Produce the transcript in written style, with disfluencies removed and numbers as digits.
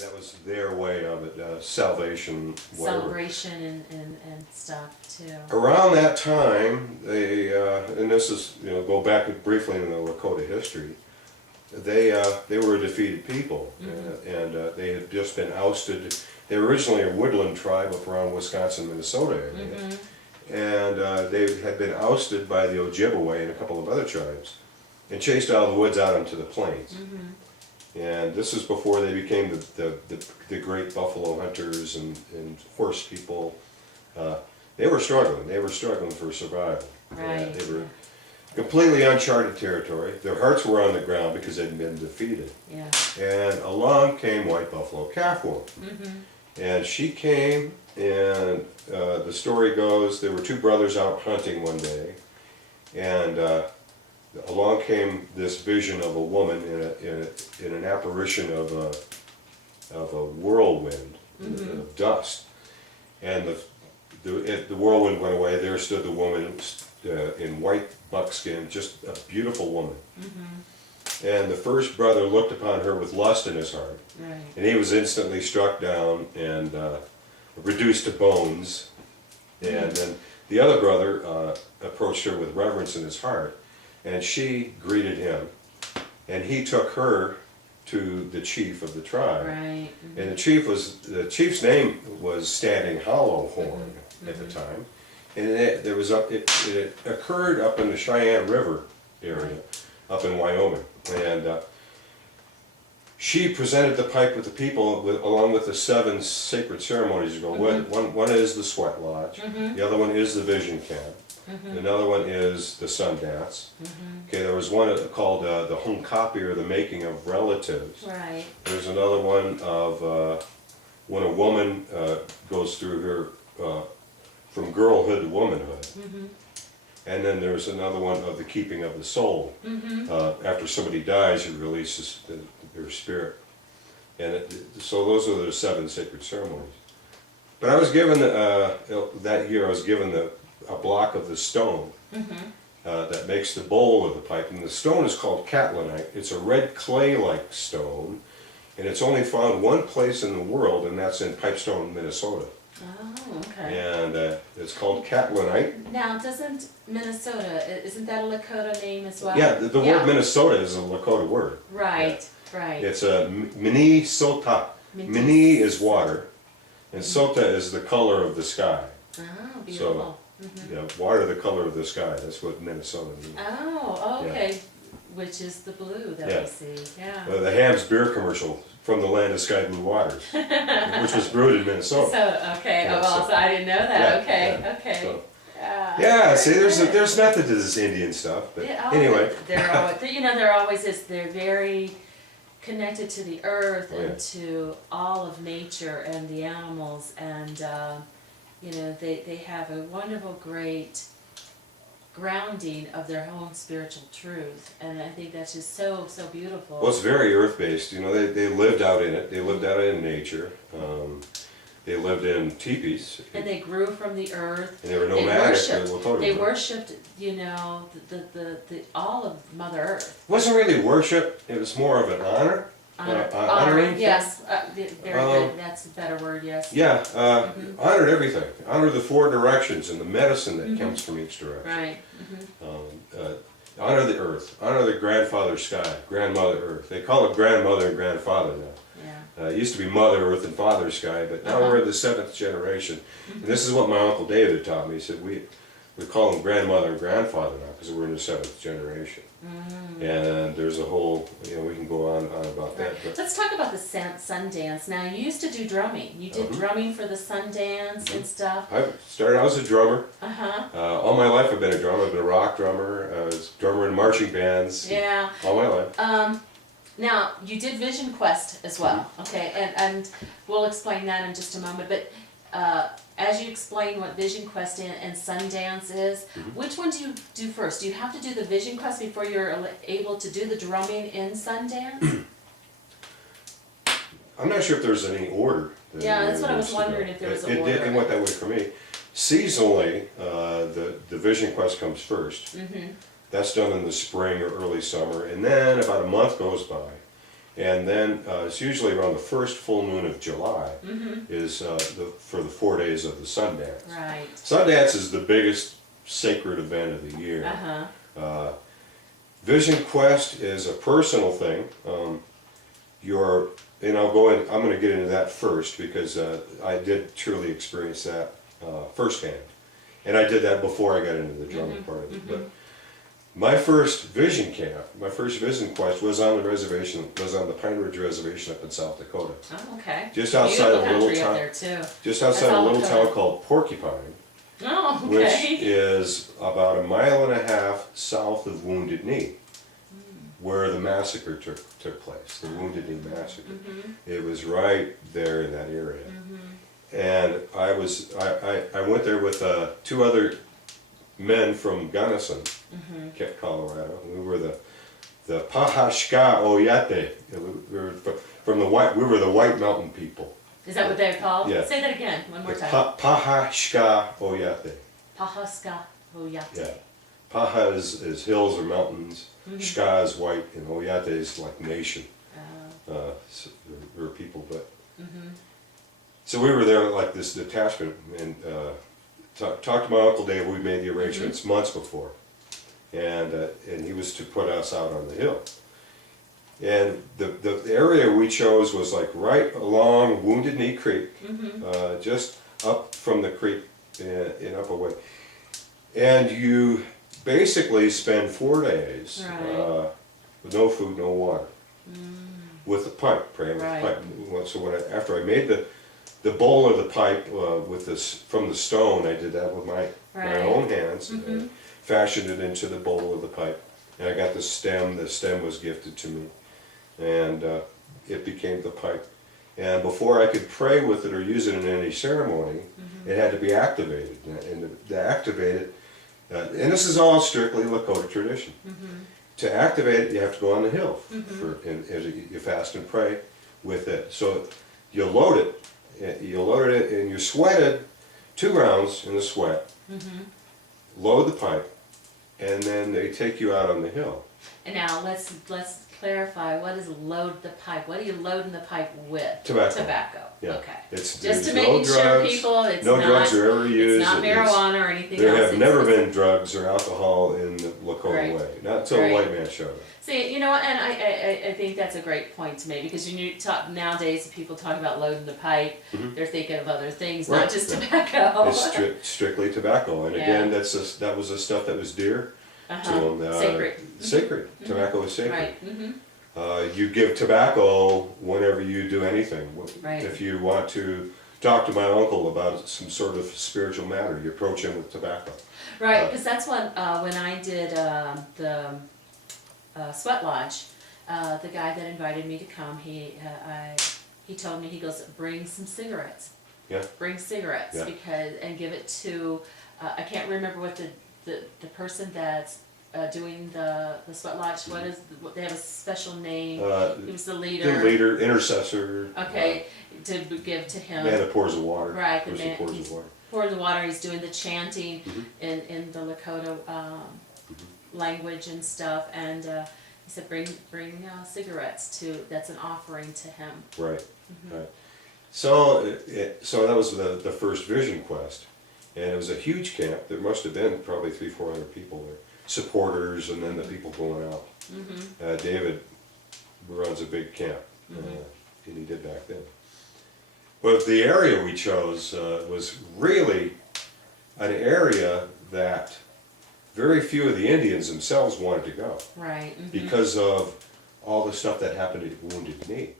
that was their way of it, salvation, whatever. Celebration and stuff too. Around that time, they, and this is, go back briefly in the Lakota history, they were a defeated people, and they had just been ousted. They were originally a woodland tribe up around Wisconsin, Minnesota area, and they had been ousted by the Ojibwe and a couple of other tribes, and chased out of the woods out into the plains. And this is before they became the great buffalo hunters and horse people. They were struggling. They were struggling for survival. Right. They were completely uncharted territory. Their hearts were on the ground because they'd been defeated. Yeah. And along came White Buffalo Calf Woman. And she came, and the story goes, there were two brothers out hunting one day, and along came this vision of a woman in an apparition of a whirlwind of dust, and the whirlwind went away. There stood the woman in white buckskin, just a beautiful woman. And the first brother looked upon her with lust in his heart, and he was instantly struck down and reduced to bones. And then the other brother approached her with reverence in his heart, and she greeted him, and he took her to the chief of the tribe. Right. And the chief's name was Standing Hollow Horn at the time, and it occurred up in the Cheyenne River area, up in Wyoming, and she presented the pipe with the people along with the 7 sacred ceremonies to go with it. One is the sweat lodge, the other one is the vision camp. Another one is the sun dance. Okay, there was one called the hunkapi, or the making of relatives. Right. There's another one of when a woman goes through her from girlhood to womanhood. And then there's another one of the keeping of the soul. After somebody dies, it releases their spirit. And so those are the 7 sacred ceremonies. But I was given, that year, I was given a block of the stone that makes the bowl of the pipe, and the stone is called catlinite. It's a red clay-like stone, and it's only found one place in the world, and that's in Pipestone, Minnesota. Oh, okay. And it's called catlinite. Now, isn't that a Lakota name as well? Yeah, the word Minnesota is a Lakota word. Right, right. It's a Minnesota. Mini is water, and Sota is the color of the sky. Oh, beautiful. Yeah, water the color of the sky. That's what Minnesota means. Oh, okay. Which is the blue that we see. Yeah. The Ham's beer commercial, "From the land of sky blue waters," which was brewed in Minnesota. So okay. Yeah, so I didn't know that. Yeah, okay. So, Yeah. see, there's method to this Indian stuff, but anyway. There always is. They're very connected to the earth and to all of nature and the animals, and they have a wonderful, great grounding of their own spiritual truth, and I think that's just so beautiful. Well, it's very earth-based. They lived out in it. They lived out in nature. They lived in teepees. And they grew from the earth. And they were nomadic. They worshipped, the all of Mother Earth. It wasn't really worship. It was more of an honor. Honoring. Yes, very good. That's a better word. Yes. Yeah, honored everything. Honored the 4 directions and the medicine that comes from each direction. Right. Honor the earth. Honor the grandfather sky, grandmother earth. They call it grandmother and grandfather now. Yeah. It used to be mother earth and father sky, but now we're in the 7th generation. And this is what my Uncle David taught me. He said we call them grandmother and grandfather now because we're in the 7th generation. And there's a whole, we can go on about that. But let's talk about the sun dance. Now, you used to do drumming. You did drumming for the sun dance and stuff. I started out as a drummer. All my life I've been a drummer. I've been a rock drummer. I was a drummer in marching bands. Yeah. All my life. Now, you did Vision Quest as well, okay? And we'll explain that in just a moment. But as you explain what Vision Quest and Sundance is, which one do you do first? Do you have to do the Vision Quest before you're able to do the drumming in Sundance? I'm not sure if there's any order. Yeah, that's what I was wondering, if there was an order. It went that way for me. Seasonally, the Vision Quest comes first. That's done in the spring or early summer, and then about a month goes by, And then it's usually around the first full moon of July is for the 4 days of the Sundance. Right. Sundance is the biggest sacred event of the year. Uh-huh. Vision Quest is a personal thing. And I'm going to get into that first because I did truly experience that firsthand. And I did that before I got into the drumming part of it. But my first vision camp, my first vision quest was on the reservation, was on the Pine Ridge Reservation up in South Dakota. Oh, okay. Just outside a little country up town, there too. just outside a little town called Porcupine, Oh, which okay. is about 1.5 miles south of Wounded Knee, where the massacre took place, the Wounded Knee massacre. It was right there in that area. And I went there with 2 other men from Gunnison, Colorado. We were the Pahashka Oyate. We were we were the White Mountain people. Is that what they're called? Yeah. Say that again, one more time. Pahashka Oyate. Pahaska Oyate. Yeah. Paha is hills or mountains. Shka is white, and Oyate is like nation. So we're people, but. So we were there like this detachment, and talked to my Uncle Dave. We made the arrangements months before, and he was to put us out on the hill. And the area we chose was like right along Wounded Knee Creek, just up from the creek and up away. And you basically spend 4 days with no food, no water, with a pipe, praying with a pipe. So after I made the bowl of the pipe with this from the stone, I did that with my own hands, and fashioned it into the bowl of the pipe. And I got the stem. The stem was gifted to me, and it became the pipe. And before I could pray with it or use it in any ceremony, it had to be activated. And to activate it, and this is all strictly Lakota tradition. To activate it, you have to go on the hill and you fast and pray with it. So you load it. You load it and you're sweated 2 rounds in the sweat. Load the pipe, and then they take you out on the hill. And now let's clarify, what is load the pipe? What are you loading the pipe with? Tobacco. Yeah. Okay. It's Just to no making sure drugs, people, it's no not, drugs are ever used. it's not marijuana or anything There else. have never been drugs or alcohol in the Lakota way, not until the white man showed up. See, you know, and I think that's a great point to make, because you talk nowadays, people talk about loading the pipe, they're thinking of other things, not just tobacco. It's strictly tobacco, and again, that was the stuff that was dear to them. Sacred. Sacred. Tobacco is sacred. Right. You give tobacco whenever you do anything. If you want to talk to my uncle about some sort of spiritual matter, you approach him with tobacco. Right, because that's when I did the Sweat Lodge, the guy that invited me to come, he told me, he goes, bring some cigarettes. Yeah. Bring cigarettes, and give it to, I can't remember what the person that's doing the Sweat Lodge, they have a special name, he was the leader. The leader, intercessor. Okay, to give to him. Man that pours the water. Right, the man pours the water. Pouring the water, he's doing the chanting in the Lakota language and stuff, and he said bring cigarettes that's an offering to him. Right, right. So that was the first vision quest, and it was a huge camp. There must have been probably 300-400 people there, supporters, and then the people going out. David runs a big camp, and he did back then. But the area we chose was really an area that very few of the Indians themselves wanted to go. Right. Because of all the stuff that happened at Wounded Knee.